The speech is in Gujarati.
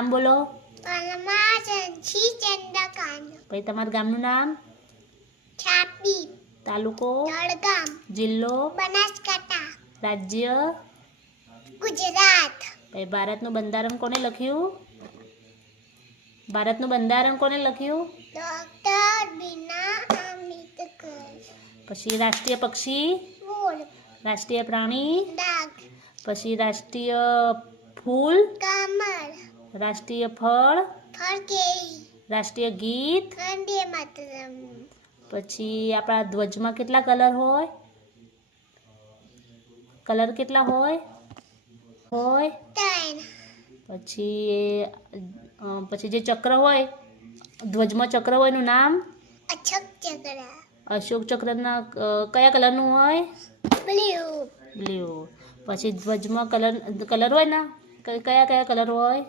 નામ બોલો. પછી તમારા ગામનું નામ? છાપી, તાલુકો? જળગામ, જિલ્લો? બનાસકાંઠા, રાજ્ય? ગુજરાત. પછી ભારતનું બંધારણ કોને લખ્યું? ભારતનું બંધારણ કોને લખ્યું? ડોક્ટર બીના આંબેડકર. પછી રાષ્ટ્રીય પક્ષી? મોર. રાષ્ટ્રીય પ્રાણી? ડાક. પછી રાષ્ટ્રીય ફૂલ? કમળ. રાષ્ટ્રીય ફળ? ફરકેરી. રાષ્ટ્રીય ગીત? વંદે માતરમ. પછી આપણા ધ્વજમાં કેટલા કલર હોય? કલર કેટલા હોય? ત્રણ. પછી જે ચક્ર હોય, ધ્વજમાં ચક્ર હોય એનું નામ? અશોક ચક્ર. અશોક ચક્રના કયા કલરનું હોય? બ્લુ. બ્લુ. પછી ધ્વજમાં કલર હોય ને, કયા કયા કલર હોય?